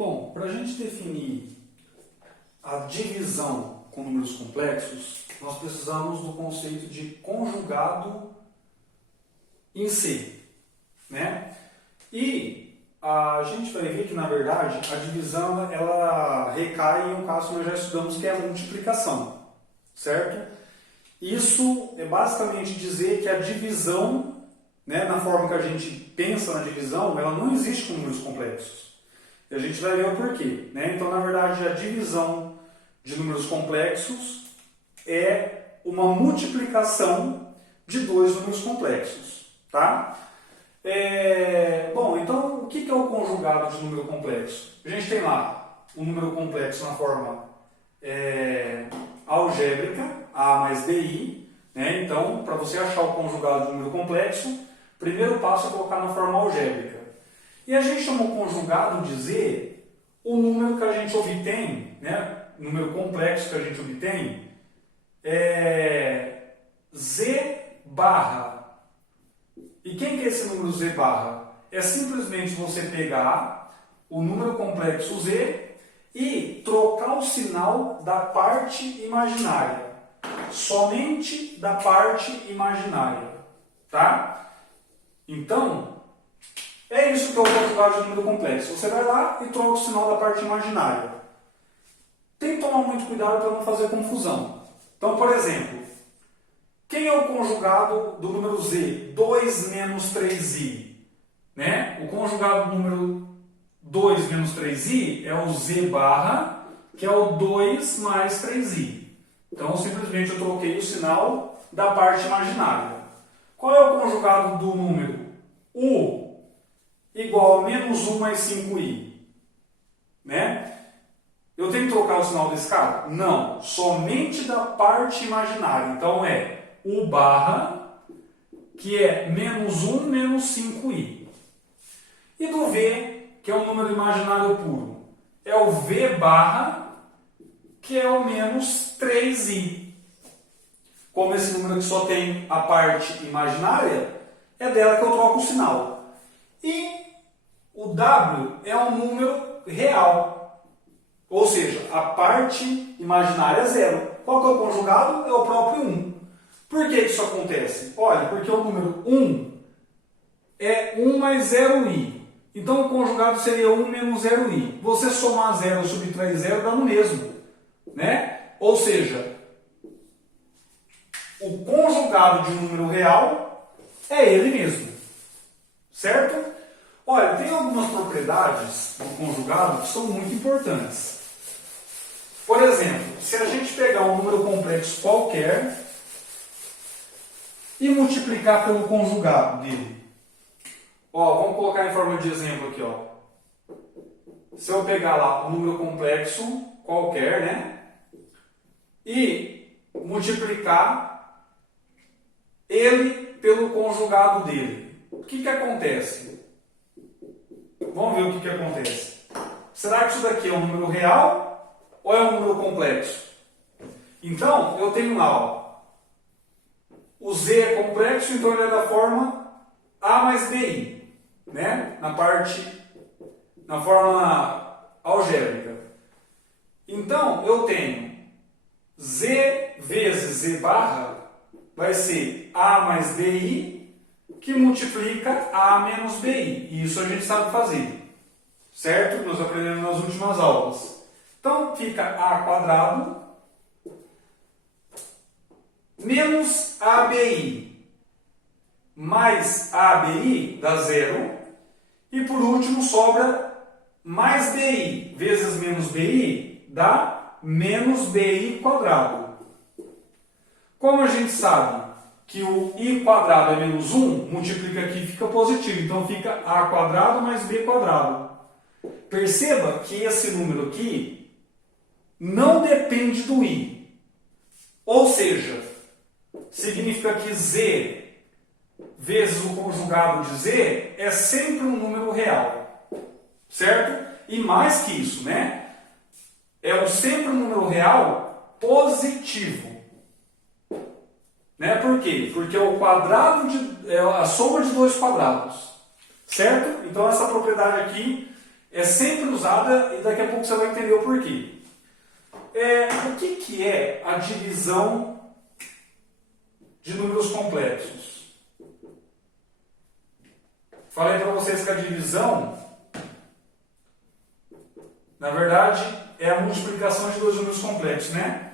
Bom, para a gente definir a divisão com números complexos, nós precisamos do conceito de conjugado em C, né? E a gente vai ver que, na verdade, a divisão ela recai em um caso que nós já estudamos, que é a multiplicação, certo? Isso é basicamente dizer que a divisão, né, na forma que a gente pensa na divisão, ela não existe com números complexos. E a gente vai ver o porquê, né? Então, na verdade, a divisão de números complexos é uma multiplicação de dois números complexos, tá? Bom, então, o que é o conjugado de número complexo? A gente tem lá o número complexo na forma algébrica, A mais BI, né? Então, para você achar o conjugado de número complexo, o primeiro passo é colocar na forma algébrica. E a gente chama o conjugado de Z o número que a gente obtém, né? O número complexo que a gente obtém é Z barra. E quem que é esse número Z barra? É simplesmente você pegar o número complexo Z e trocar o sinal da parte imaginária. Somente da parte imaginária. Tá? Então, é isso que é o conjugado de número complexo. Você vai lá e troca o sinal da parte imaginária. Tem que tomar muito cuidado para não fazer confusão. Então, por exemplo, quem é o conjugado do número Z? 2 menos 3i. Né? O conjugado do número 2 menos 3i é o Z barra, que é o 2 mais 3i. Então, simplesmente eu troquei o sinal da parte imaginária. Qual é o conjugado do número U igual a menos 1 mais 5i? Né? Eu tenho que trocar o sinal desse cara? Não, somente da parte imaginária. Então é U barra, que é menos 1 menos 5i. E do V, que é um número imaginário puro, é o V barra, que é o menos 3i. Como esse número que só tem a parte imaginária, é dela que eu troco o sinal. E o W é um número real. Ou seja, a parte imaginária é zero. Qual que é o conjugado? É o próprio 1. Por que isso acontece? Olha, porque o número 1 é 1 mais 0i. Então o conjugado seria 1 menos 0i. Você somar 0 ou subtrair 0 dá no mesmo. Né? Ou seja, o conjugado de um número real é ele mesmo. Certo? Olha, tem algumas propriedades do conjugado que são muito importantes. Por exemplo, se a gente pegar um número complexo qualquer e multiplicar pelo conjugado dele. Vamos colocar em forma de exemplo aqui. Se eu pegar lá um número complexo qualquer, né? E multiplicar ele pelo conjugado dele. O que acontece? Vamos ver o que acontece. Será que isso daqui é um número real ou é um número complexo? Então, eu tenho lá, o Z é complexo, então ele é da forma A mais BI, né? Na forma algébrica. Então, eu tenho Z vezes Z barra vai ser A mais BI, que multiplica A menos BI. E isso a gente sabe fazer. Certo? Nós aprendemos nas últimas aulas. Então, fica A quadrado menos ABI mais ABI dá zero. E por último, sobra mais BI vezes menos BI dá menos BI quadrado. Como a gente sabe que o i quadrado é menos 1, multiplica aqui e fica positivo. Então fica a quadrado mais b quadrado. Perceba que esse número aqui não depende do i. Ou seja, significa que z vezes o conjugado de z é sempre um número real. Certo? E mais que isso, né? É sempre um número real positivo. Né? Por quê? Porque o quadrado é a soma de dois quadrados. Certo? Então essa propriedade aqui é sempre usada e daqui a pouco você vai entender o porquê. O que é a divisão de números complexos? Falei para vocês que a divisão, na verdade, é a multiplicação de dois números complexos, né?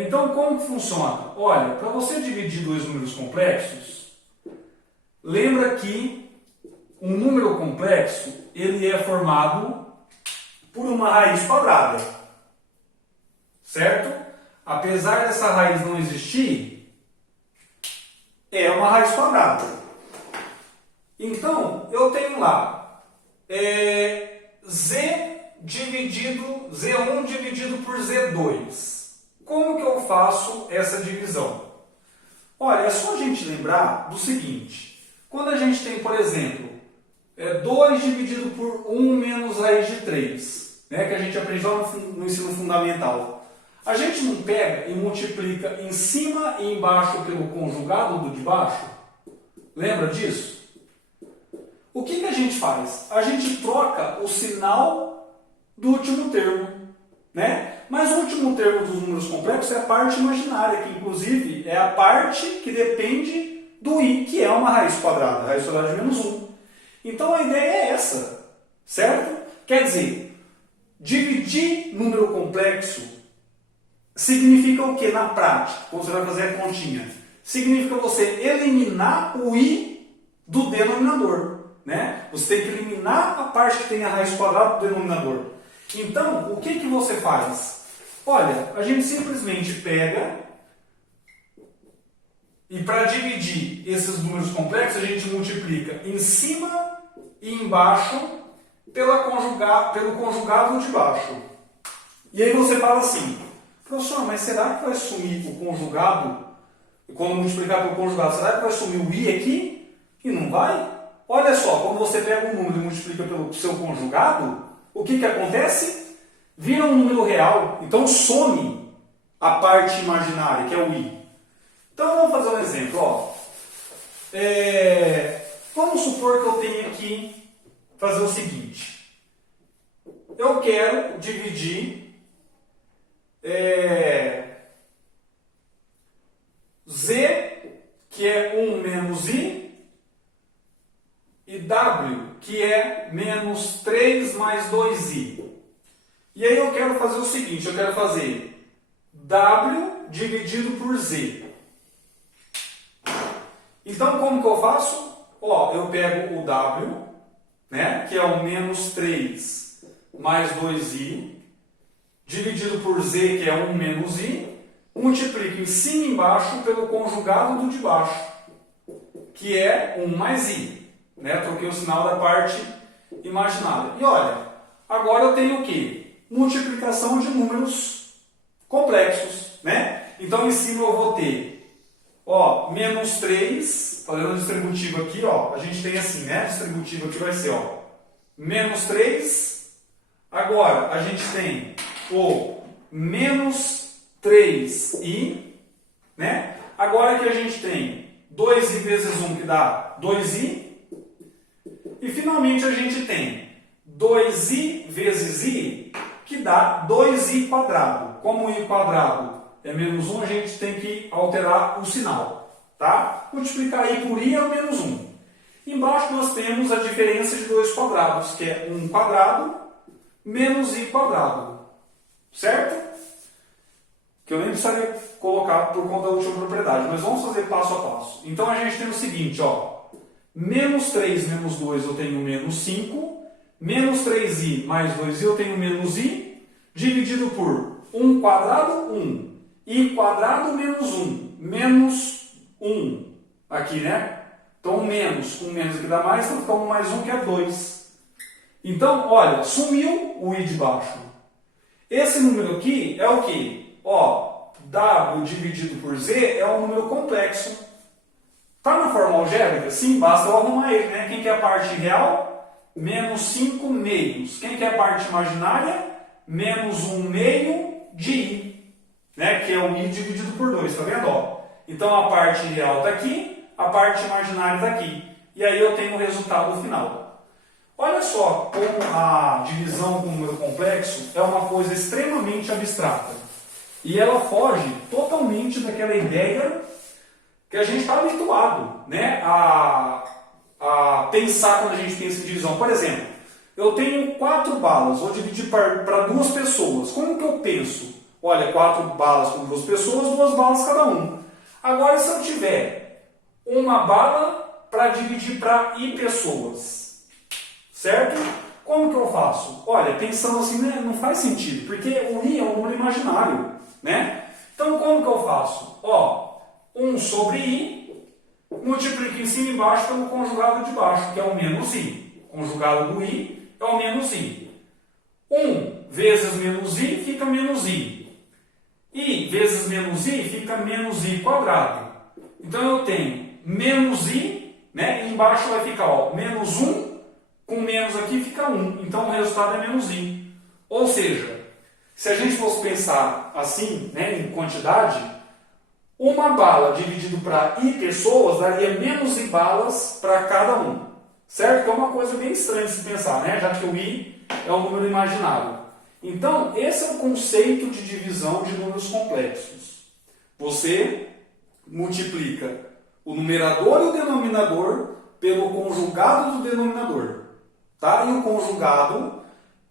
Então, como que funciona? Olha, para você dividir dois números complexos, lembra que um número complexo, ele é formado por uma raiz quadrada, certo? Apesar dessa raiz não existir, é uma raiz quadrada. Então, eu tenho lá Z1 dividido por Z2. Como que eu faço essa divisão? Olha, é só a gente lembrar do seguinte. Quando a gente tem, por exemplo, 2 dividido por 1 menos raiz de 3, né, que a gente aprende lá no ensino fundamental. A gente não pega e multiplica em cima e embaixo pelo conjugado do de baixo? Lembra disso? O que a gente faz? A gente troca o sinal do último termo, né? Mas o último termo dos números complexos é a parte imaginária, que inclusive é a parte que depende do i, que é uma raiz quadrada, raiz quadrada de menos 1. Então a ideia é essa, certo? Quer dizer, dividir número complexo significa o que na prática, quando você vai fazer a continha? Significa você eliminar o i do denominador, né? Você tem que eliminar a parte que tem a raiz quadrada do denominador. Então, o que você faz? Olha, a gente simplesmente pega e para dividir esses números complexos, a gente multiplica em cima e embaixo pelo conjugado de baixo. E aí você fala assim, professor, mas será que vai sumir o conjugado? Quando multiplicar pelo conjugado, será que vai sumir o i aqui? E não vai? Olha só, quando você pega um número e multiplica pelo seu conjugado, o que acontece? Vira um número real, então some a parte imaginária, que é o i. Então vamos fazer um exemplo. Ó. Vamos supor que eu tenho que fazer o seguinte. Eu quero dividir Z, que é 1 menos I, e W, que é menos 3 mais 2i. E aí eu quero fazer o seguinte, eu quero fazer W dividido por Z. Então, como que eu faço? Ó, eu pego o W, né, que é o menos 3 mais 2i, dividido por Z, que é 1 menos I, multiplico em cima e embaixo pelo conjugado do de baixo, que é 1 mais I. Né? Troquei o sinal da parte imaginária. E olha, agora eu tenho o quê? Multiplicação de números complexos. Né? Então, em cima eu vou ter menos 3, fazendo o distributivo aqui, a gente tem assim, né? O distributivo aqui vai ser menos 3. Agora, a gente tem o menos 3i. Né? Agora aqui a gente tem 2i vezes 1, que dá 2i. E finalmente a gente tem 2i vezes i, que dá 2i quadrado. Como o i quadrado é menos 1, a gente tem que alterar o sinal. Tá? Multiplicar i por i é o menos 1. Embaixo nós temos a diferença de dois quadrados, que é 1 quadrado menos i quadrado. Certo? Que eu nem precisaria colocar por conta da última propriedade, mas vamos fazer passo a passo. Então a gente tem o seguinte, menos 3 menos 2 eu tenho menos 5, menos 3i mais 2i eu tenho menos i, dividido por 1 quadrado, 1, i quadrado menos 1, menos 1, aqui, né? Então, menos, um menos aqui dá mais, então fica 1 mais 1, que é 2. Então, olha, sumiu o i de baixo. Esse número aqui é o quê? W dividido por Z é um número complexo. Está na forma algébrica? Sim, basta eu arrumar ele, né? Quem que é a parte real? Menos 5 meios. Quem que é a parte imaginária? Menos 1 meio de i, né? Que é o i dividido por 2, tá vendo? Então a parte real está aqui, a parte imaginária está aqui. E aí eu tenho o resultado final. Olha só como a divisão com número complexo é uma coisa extremamente abstrata. E ela foge totalmente daquela ideia que a gente está habituado, né, a pensar quando a gente pensa em divisão. Por exemplo, eu tenho 4 balas, vou dividir para 2 pessoas. Como que eu penso? Olha, 4 balas com 2 pessoas, 2 balas cada um. Agora, se eu tiver uma bala para dividir para I pessoas, certo? Como que eu faço? Olha, pensando assim, né, não faz sentido, porque o I é um número imaginário, né? Então, como que eu faço? Ó, 1 sobre I, multiplica em cima e embaixo pelo conjugado de baixo, que é o menos I. O conjugado do I é o menos I. 1 vezes menos I fica menos I. I vezes menos I fica menos I quadrado. Então eu tenho menos I, né? E embaixo vai ficar, ó, menos 1, com menos aqui fica 1. Então o resultado é menos I. Ou seja, se a gente fosse pensar assim, né, em quantidade, uma bala dividido para I pessoas daria menos I balas para cada um. Certo? Que é uma coisa bem estranha de se pensar, né? Já que o I é um número imaginário. Então, esse é o conceito de divisão de números complexos. Você multiplica o numerador e o denominador pelo conjugado do denominador. Tá? E o conjugado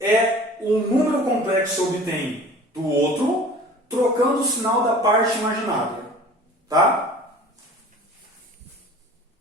é o número complexo que você obtém do outro, trocando o sinal da parte imaginária. Tá?